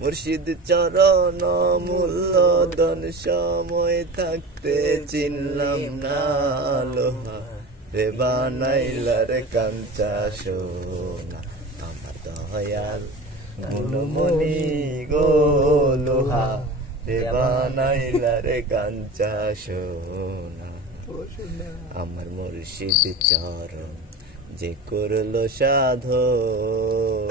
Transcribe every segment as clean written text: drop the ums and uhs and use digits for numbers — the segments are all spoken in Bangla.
মুর্শিদ চরণ মূল্যধন সময় থাকতে চিনলাম না লোহা রে বানাইলা রে কাঞ্চা সোনা আমার দয়াল গুণমণি গো লোহা রে বানাইলা রে কাঞ্চা সোনা আমার মুর্শিদ চরণ যে করলো সাধন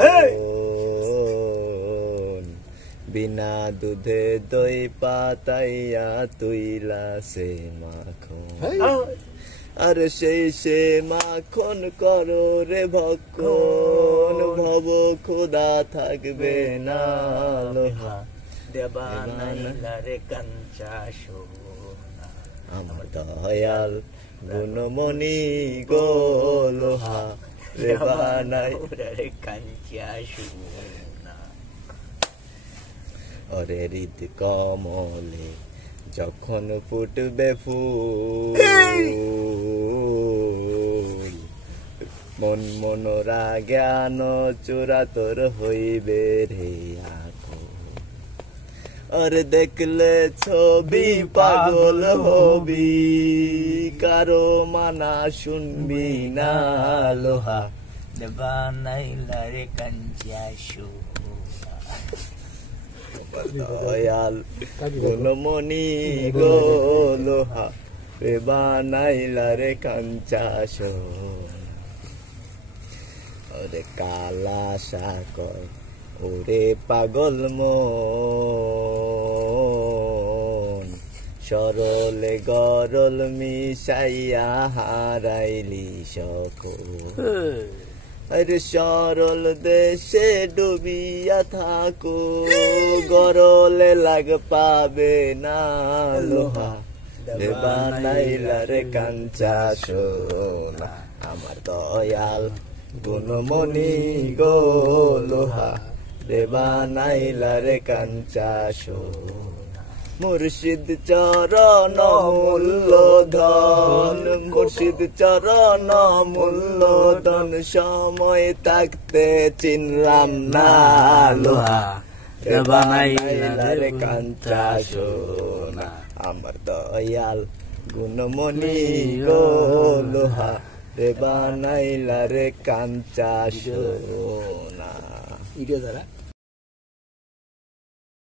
বিনা দুধে দই পাতাইয়া তুইলা সে মাখন আর সেই সে মাখন করো রে ভক্ষণ ভব খোদা থাকবে না লোহা দেবানাইলা রে কাঞ্চা সোনা আমার দয়াল গুণমণি গো লোহা রে বানাইলা রে কাঞ্চা সোনা ওরে হৃদ কমলে যখন ফুটবে ফুল মন মনোরা জ্ঞান চূড়া তোর হইবে রে আকুল আর দেখলে ছবি পাগল হবি কারো মানা শুনবি না লোহা দেবানাইলা রে কাঞ্চা সোনা দয়াল গুণমণি গো লোহা রে বানাইলা রে কাঞ্চা সোনা ওরে কালা সাকর ওরে পাগল মন সরলে গরল মিশাইয়া হারাইলি সকল আরে সরল দেশে ডুবিয়া থাকো গরলে লাগ পাবে না লোহা রে বানাইলা রে কাঞ্চা সোনা আমার দয়াল গুণমণি গো লোহা রে বানাইলা রে কাঞ্চা সোনা মুর্শিদ চরণ মূল্যধন মুর্শিদ চরণ মূল্যধন সময় থাকতে চিনলাম না লোহা রে বানাইলা রে কাঞ্চা সোনা আমার দয়াল গুণমণি গো লোহা রে বানাইলা রে কাঞ্চা সোনা ভিডিও দ্বারা